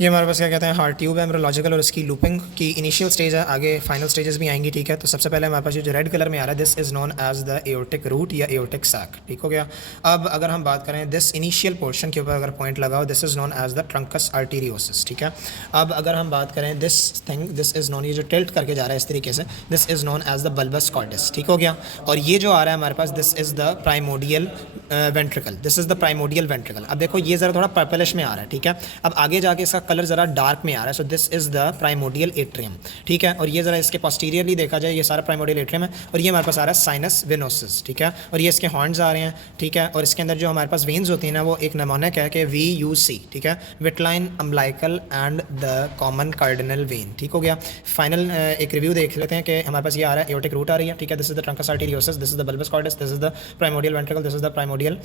ये हमारे पास क्या कहते हैं हार्ट ट्यूब है एम्ब्रियोलॉजिकल, और इसकी लूपिंग की इनिशियल स्टेज है, आगे फाइनल स्टेजेस भी आएंगी। ठीक है, तो सबसे पहले हमारे पास ये जो रेड कलर में आ रहा है, this is known as the aortic root या एओर्टिक सैक। ठीक हो गया। अब अगर हम बात करें दिस इनिशियल पोर्शन के ऊपर अगर पॉइंट लगाओ, this is known as the truncus arteriosus. ठीक है, अब अगर हम बात करें this thing, this is known, ये जो टिल्ट करके जा रहा है इस तरीके से, this is known as the bulbus cordis. ठीक हो गया। और ये जो आ रहा है हमारे पास, this is the primordial ventricle, this is the primordial ventricle. अब देखो ये ज़रा थोड़ा पर्पलिश में आ रहा है। ठीक है, अब आगे जाके इसका कलर ज़रा डार्क में आ रहा है। So this is the primordial atrium. ठीक है, और ये ज़रा इसके पोस्टीरियरली देखा जाए, ये सारा प्राइमोडियल एट्रियम है, और ये हमारे पास आ रहा है साइनस वेनोसिस। ठीक है, और ये इसके हॉर्न्स आ रहे हैं। ठीक है, और इसके अंदर जो हमारे पास वेन्स होती हैं ना, वो एक नमोनिक है कि VUC। ठीक है, vitelline umbilical and the common cardinal when. ठीक हो गया। फाइनल एक रिव्यू देख लेते हैं कि हमारे पास ये आ रहा है एओर्टिक रूट आ रही है। ठीक है, this is the truncus arteriosus, this is the bulbus cordis, this is the primordial ventricle, this is the primordial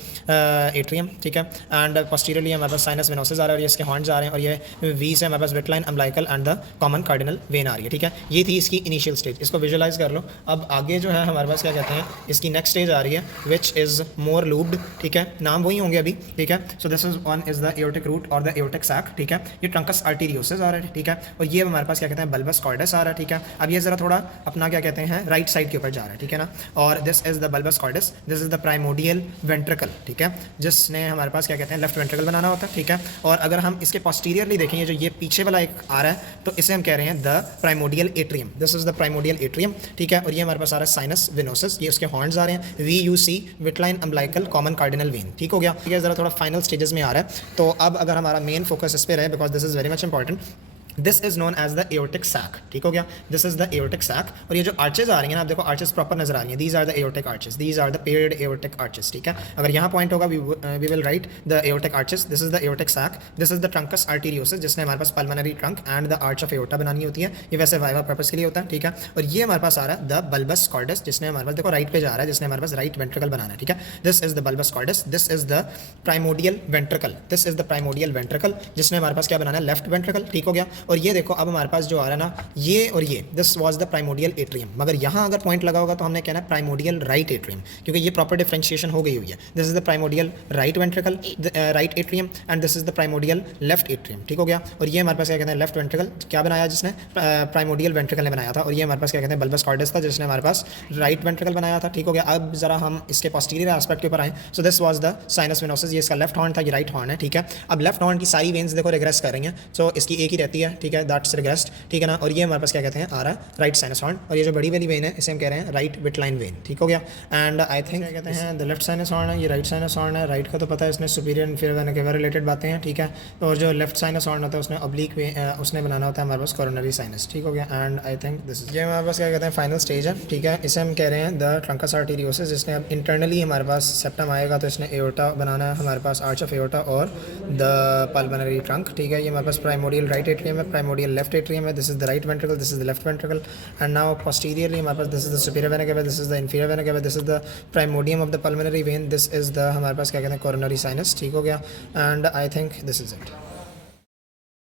atrium. ठीक है, एंड पोस्टीरियरली हमारे पास साइनस वेनोसिस आ रहा है, और ये इसके हॉर्न्स आ रहे हैं, और ये वी से हमारे पास vitelline umbilical and the common cardinal vein आ रही है। ठीक है, ये थी इसकी इनिशियल स्टेज, इसको विजुअलाइज कर लो। अब आगे जो है हमारे पास क्या कहते हैं, इसकी नेक्स्ट स्टेज आ रही है विच इज़ मोर लूब्ड। ठीक है, नाम वही होंगे अभी। ठीक है, so this is one is the aortic root और द एओर्टिक सैक। ठीक है, ये ट्रंकस आर्टेरियोसिस आ रहा है। ठीक है, और ये हमारे पास क्या कहते हैं बल्बस कॉर्डस आ रहा है। ठीक है, अब ये ज़रा थोड़ा अपना क्या कहते हैं राइट साइड के ऊपर जा रहा है। ठीक है ना, और this is the bulbus cordis, this is the primordial ventricle. ठीक है, जिसने हमारे पास क्या कहते हैं लेफ्ट वेंट्रिकल बनाना होता है। ठीक है, और अगर हम इसके पोस्टीरियरली देखेंगे, जो ये पीछे वाला एक आ रहा है, तो इसे हम कह रहे हैं the primordial atrium, this is the primordial atrium. ठीक है, और ये हमारे पास आ रहा है साइनस वेनोसिस, ये उसके हॉर्न्स आ रहे हैं, VUC vitelline umbilical common cardinal when. ठीक हो गया। ठीक है, ज़रा थोड़ा फाइनल स्टेजेस में आ रहा है। तो अब अगर हमारा मेन फोकस इस पर रहे, because this is very much important, this is known as the aortic sac. ठीक हो गया, this is the aortic sac. और ये जो आर्चेज आ रही हैं ना, आप देखो आर्चेज प्रॉपर नजर आ रही हैं, these are the aortic arches, these are the paired aortic arches. ठीक है, अगर यहाँ पॉइंट होगा we will write the aortic arches, this is the aortic sac, this is the truncus arteriosus, जिसने हमारे पास pulmonary trunk and the arch of aorta बनानी होती है, ये वैसे वाइवा पर्पस के लिए होता है। ठीक है, और ये हमारे पास आ रहा है द बल्बस कॉर्डस, जिसने हमारे पास देखो राइट पे जा रहा है, जिसने हमारे पास राइट वेंट्रिकल बनाना है। ठीक है, this is the bulbus cordis, this is the primordial ventricle, this is the primordial ventricle, जिसने हमारे पास क्या बनाना है लेफ्ट वेंट्रिकल। ठीक हो गया। और ये देखो अब हमारे पास जो आ रहा है ना, ये और ये, this was the primordial atrium, मगर यहाँ अगर पॉइंट लगा होगा तो हमने कहना है प्राइमोडियल राइट एट्रियम, क्योंकि ये प्रॉपर डिफरेंशिएशन हो गई हुई है। This is the primordial right ventricle, right atrium, and this is the primordial left atrium. ठीक हो गया। और ये हमारे पास क्या कहते हैं लेफ्ट वेंट्रिकल, क्या बनाया जिसने प्राइमोडियल वेंट्रिकल ने बनाया था, और ये हमारे पास क्या कहते हैं बल्बस कॉर्डस था, जिसने हमारे पास राइट वेंट्रिकल बनाया था। ठीक हो गया। अब जरा हम इसके पोस्टीरियर एस्पेक्ट के ऊपर आए, so this was the sinus venosus, ये इसका लेफ्ट हॉर्न था, ये राइट हॉर्न है। ठीक है, अब लेफ्ट हॉर्न की सारी वेन्स देखो रिग्रेस कर रही हैं, सो इसकी एक ही रहती है। ठीक है, दैट्स रिग्रेस्ड। ठीक है ना, और ये हमारे पास क्या कहते हैं आ रहा है राइट साइनस हॉर्न, और ये जो बड़ी वाली वेन है इसे हम कह रहे हैं राइट विटलाइन वेन। ठीक हो गया। एंड आई थिंक क्या कहते हैं द लेफ्ट साइनस हॉर्न है, ये राइट साइनस हॉर्न है। राइट का तो पता है, इसमें सुपीरियर इन्फीरियर वेन के रिलेटेड बातें हैं। ठीक है, और जो लेफ्ट साइनस हॉर्न होता है उसने ऑब्लिक उसने बनाना होता है हमारे पास कोरोनरी साइनस। ठीक हो गया। And I think this is ये हमारे पास क्या कहते हैं फाइनल स्टेज है। ठीक है, इसे हम कह रहे हैं द ट्रंकस आर्टेरियोसिस, जिसने अब इंटरनली हमारे पास सेप्टम आएगा तो इसने एओर्टा बनाना है, हमारे पास आर्च ऑफ एओर्टा और द पल्मोनरी ट्रंक। ठीक है, ये हमारे पास प्राइमोडियल राइट एट्रियम है, प्राइमोडियल लेफ्ट एट्रियम है, this is the right ventricle, this is the left ventricle, and now posteriorly हमारे पास this is the superior vena cava, this is the inferior vena cava, this is the primordium of the pulmonary vein, this is the हमारे पास क्या कहते हैं coronary sinus. ठीक हो गया। And I think this is it.